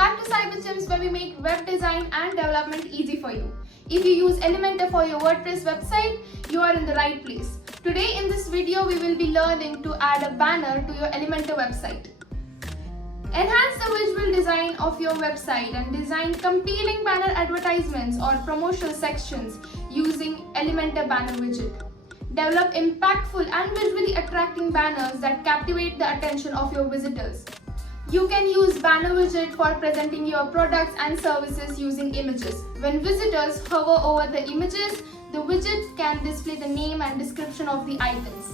back to CyberGems, where we make web design and development easy for you. If you use Elementor for your WordPress website, you are in the right place. Today in this video, we will be learning to add a banner to your Elementor website. Enhance the visual design of your website and design compelling banner advertisements or promotional sections using Elementor banner widget. Develop impactful and visually attracting banners that captivate the attention of your visitors. You can use banner widget for presenting your products and services using images. When visitors hover over the images, the widget can display the name and description of the items.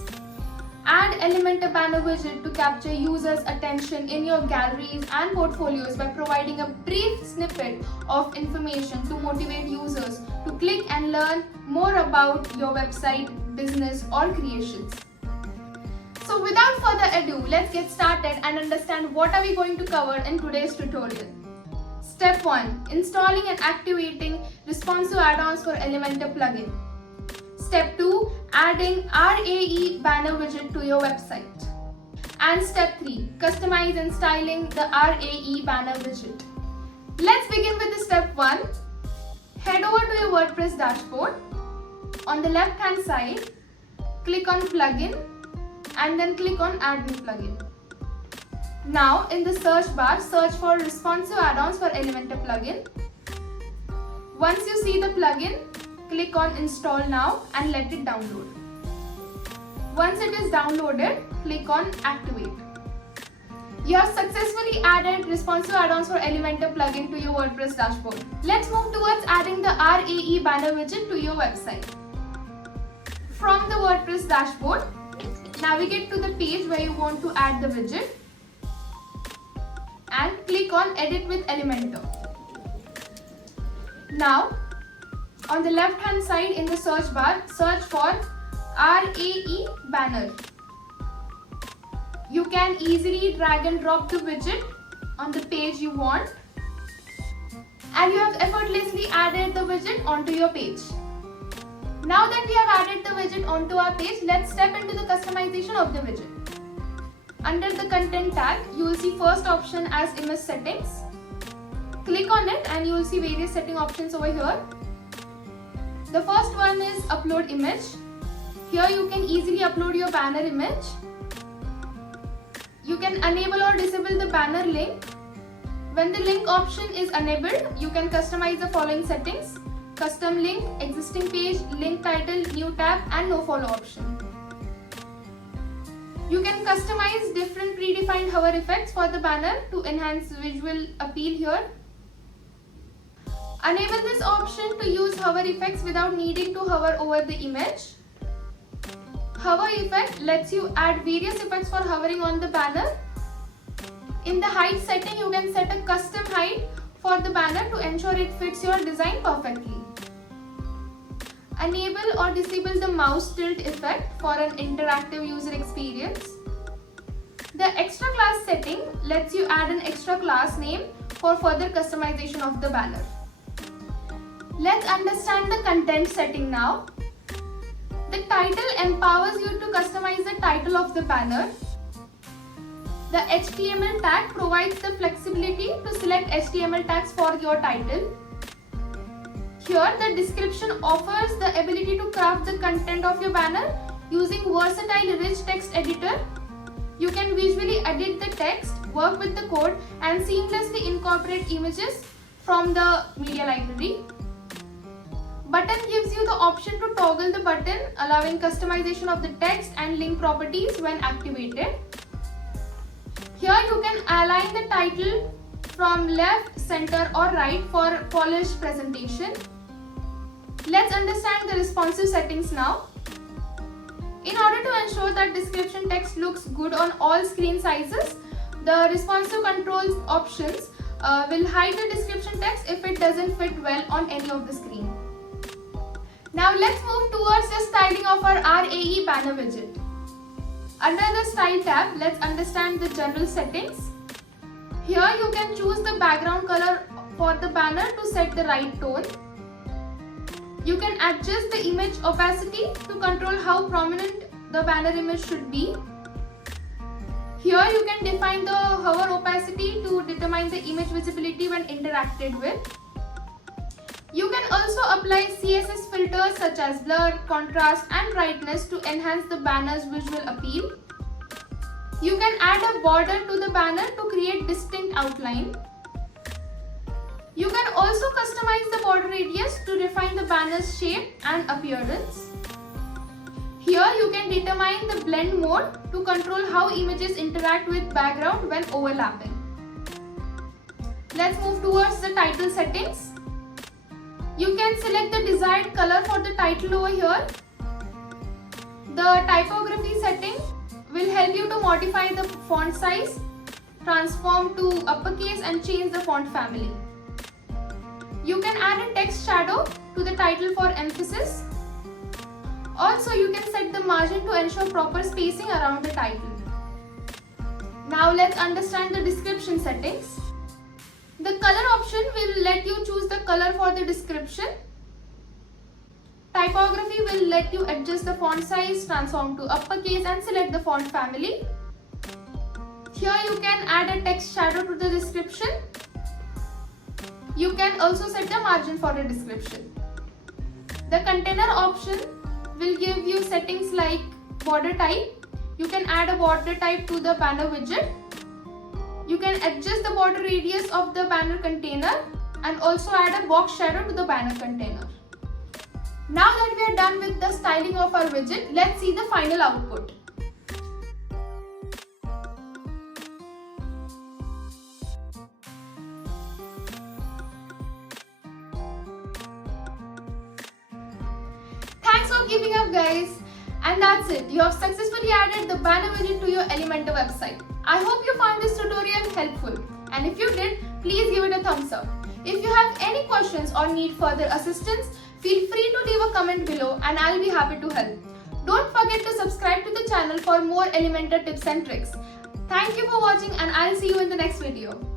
Add Elementor banner widget to capture users' attention in your galleries and portfolios by providing a brief snippet of information to motivate users to click and learn more about your website, business, or creations. So without further ado, let's get started and understand what are we going to cover in today's tutorial. Step 1. Installing and activating responsive add-ons for Elementor plugin. Step 2. Adding RAE banner widget to your website. And step 3. Customize and styling the RAE banner widget. Let's begin with the step 1. Head over to your WordPress dashboard. On the left hand side, click on plugin and then click on add new plugin. Now in the search bar, search for responsive add-ons for Elementor plugin. Once you see the plugin, click on install now and let it download. Once it is downloaded, click on activate. You have successfully added responsive add-ons for Elementor plugin to your WordPress dashboard. Let's move towards adding the RAE banner widget to your website. From the WordPress dashboard, navigate to the page where you want to add the widget and click on edit with Elementor. Now, on the left hand side in the search bar, search for RAE banner. You can easily drag and drop the widget on the page you want, and you have effortlessly added the widget onto your page. Now that we have added the widget onto our page, let's step into the customization of the widget. Under the content tag, you will see first option as image settings. Click on it and you will see various setting options over here. The first one is upload image. Here you can easily upload your banner image. You can enable or disable the banner link. When the link option is enabled, you can customize the following settings: custom link, existing page, link title, new tab, and no follow option. You can customize different predefined hover effects for the banner to enhance visual appeal here. Enable this option to use hover effects without needing to hover over the image. Hover effect lets you add various effects for hovering on the banner. In the height setting, you can set a custom height for the banner to ensure it fits your design perfectly. Enable or disable the mouse tilt effect for an interactive user experience. The extra class setting lets you add an extra class name for further customization of the banner. Let's understand the content setting now. The title empowers you to customize the title of the banner. The HTML tag provides the flexibility to select HTML tags for your title. Here, the description offers the ability to craft the content of your banner using versatile rich text editor. You can visually edit the text, work with the code, and seamlessly incorporate images from the media library. Button gives you the option to toggle the button, allowing customization of the text and link properties when activated. Here you can align the title from left, center, or right for polished presentation. Let's understand the responsive settings now. In order to ensure that description text looks good on all screen sizes, the responsive controls options will hide the description text if it doesn't fit well on any of the screen. Now let's move towards the styling of our RAE banner widget. Under the Style tab, let's understand the general settings. Here you can choose the background color for the banner to set the right tone. You can adjust the image opacity to control how prominent the banner image should be. Here you can define the hover opacity to determine the the image visibility when interacted with. You can also apply CSS filters such as blur, contrast and brightness to enhance the banner's visual appeal. You can add a border to the banner to create distinct outline. You can also customize the border radius to refine the banner's shape and appearance. Here you can determine the blend mode to control how images interact with background when overlapping. Let's move towards the title settings. You can select the desired color for the title over here. The typography setting will help you to modify the font size, transform to uppercase and change the font family. You can add a text shadow to the title for emphasis. Also, you can set the margin to ensure proper spacing around the title. Now let's understand the description settings. The color option will let you choose the color for the description. Typography will let you adjust the font size, transform to uppercase and select the font family. Here you can add a text shadow to the description. You can also set the margin for the description. The container option will give you settings like border type. You can add a border type to the banner widget. You can adjust the border radius of the banner container and also add a box shadow to the banner container. Now that we are done with the styling of our widget, let's see the final output. Thanks for keeping up, guys. And that's it. You have successfully added the banner widget to your Elementor website. I hope you found this tutorial helpful. And if you did, please give it a thumbs up. If you have any questions or need further assistance, feel free to leave a comment below and I'll be happy to help. Don't forget to subscribe to the channel for more Elementor tips and tricks. Thank you for watching and I'll see you in the next video.